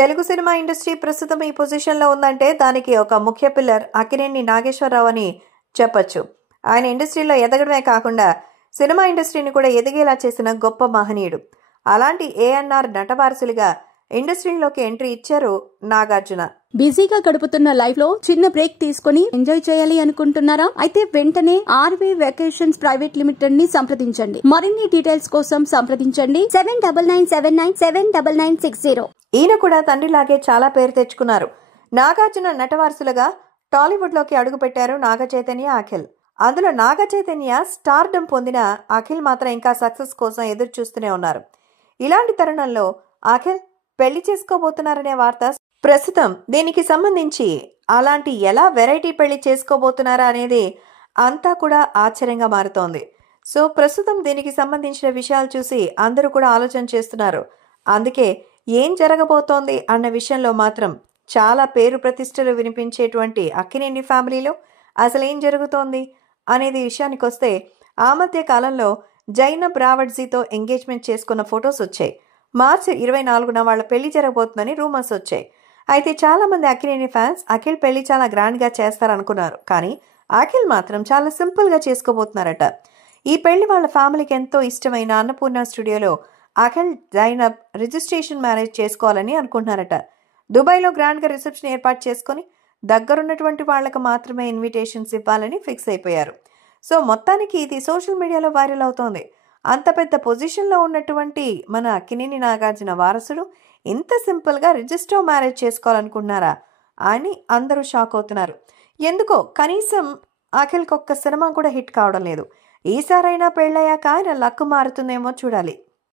Telugu cinema industry ప్రస్తుతం ఈ పొజిషన్లో ఉందంటే దానికి ఒక ముఖ్య పిల్లర్ అక్కినేని నాగేశ్వరరావు అని చెప్పొచ్చు. ఆయన ఇండస్ట్రీలో ఎదగడమే కాకుండా సినిమా ఇండస్ట్రీని కూడా ఎదిగేలా చేసిన గొప్ప మహనీయుడు. అలాంటి ఏఎన్ఆర్ నటవారసులుగా ఇండస్ట్రీలోకి ఎంట్రీ ఇచ్చారు నాగార్జున. బిజీగా గడుపుతున్న లైఫ్ లో చిన్న బ్రేక్ తీసుకుని ఎంజాయ్ చేయాలి అనుకుంటున్నారా? అయితే వెంటనే ఆర్వీ వెకేషన్స్ ప్రైవేట్ లిమిటెడ్ ని సంప్రదించండి. మరిన్ని డీటెయిల్స్ కోసం సంప్రదించండి 7997979960. ఈయన కూడా తండ్రిలాగే చాలా పేరు తెచ్చుకున్నారు. నాగార్జున నటవారసులుగా టాలీవుడ్ లోకి అడుగుపెట్టారు నాగ చైతన్య, అఖిల్. అందులో నాగ చైతన్య స్టార్డమ్ పొందిన అఖిల్ మాత్రం ఇంకా సక్సెస్ కోసం ఎదురు చూస్తూనే ఉన్నారు. ఇలాంటి తరుణంలో అఖిల్ పెళ్లి చేసుకోబోతున్నారనే వార్త ప్రస్తుతం దీనికి సంబంధించి అలాంటి ఎలా వెరైటీ పెళ్లి చేసుకోబోతున్నారా అనేది అంతా కూడా ఆశ్చర్యంగా మారుతోంది. సో ప్రస్తుతం దీనికి సంబంధించిన విషయాలు చూసి అందరూ కూడా ఆలోచన చేస్తున్నారు. అందుకే ఏం జరగబోతోంది అన్న విషయంలో మాత్రం చాలా పేరు ప్రతిష్టలు వినిపించేటువంటి అక్కినేని ఫ్యామిలీలో అసలు ఏం జరుగుతోంది అనేది విషయానికి వస్తే, ఆ మధ్య కాలంలో జైనబ్ రావడ్జీతో ఎంగేజ్మెంట్ చేసుకున్న ఫొటోస్ వచ్చాయి. మార్చి 24న వాళ్ళ పెళ్లి జరగబోతుందని రూమర్స్ వచ్చాయి. అయితే చాలా మంది అక్కినేని ఫ్యాన్స్ అఖిల్ పెళ్లి చాలా గ్రాండ్ గా చేస్తారనుకున్నారు. కానీ అఖిల్ మాత్రం చాలా సింపుల్ గా చేసుకోబోతున్నారట. ఈ పెళ్లి వాళ్ళ ఫ్యామిలీకి ఎంతో ఇష్టమైన అన్నపూర్ణ స్టూడియోలో అఖిల్ జైనబ్ రిజిస్ట్రేషన్ మ్యారేజ్ చేసుకోవాలని అనుకుంటున్నారట. దుబాయ్లో గ్రాండ్ గా రిసెప్షన్ ఏర్పాటు చేసుకుని దగ్గరున్నటువంటి వాళ్లకు మాత్రమే ఇన్విటేషన్స్ ఇవ్వాలని ఫిక్స్ అయిపోయారు. సో మొత్తానికి ఇది సోషల్ మీడియాలో వైరల్ అవుతోంది. అంత పెద్ద పొజిషన్లో ఉన్నటువంటి మన అక్కినేని నాగార్జున వారసుడు ఇంత సింపుల్గా రిజిస్టర్ మ్యారేజ్ చేసుకోవాలనుకుంటున్నారా అని అందరూ షాక్ అవుతున్నారు. ఎందుకో కనీసం అఖిల్కి ఒక్క సినిమా కూడా హిట్ కావడం లేదు. ఈసారైనా పెళ్ళయ్యాక ఆయన లక్కు మారుతుందేమో చూడాలి.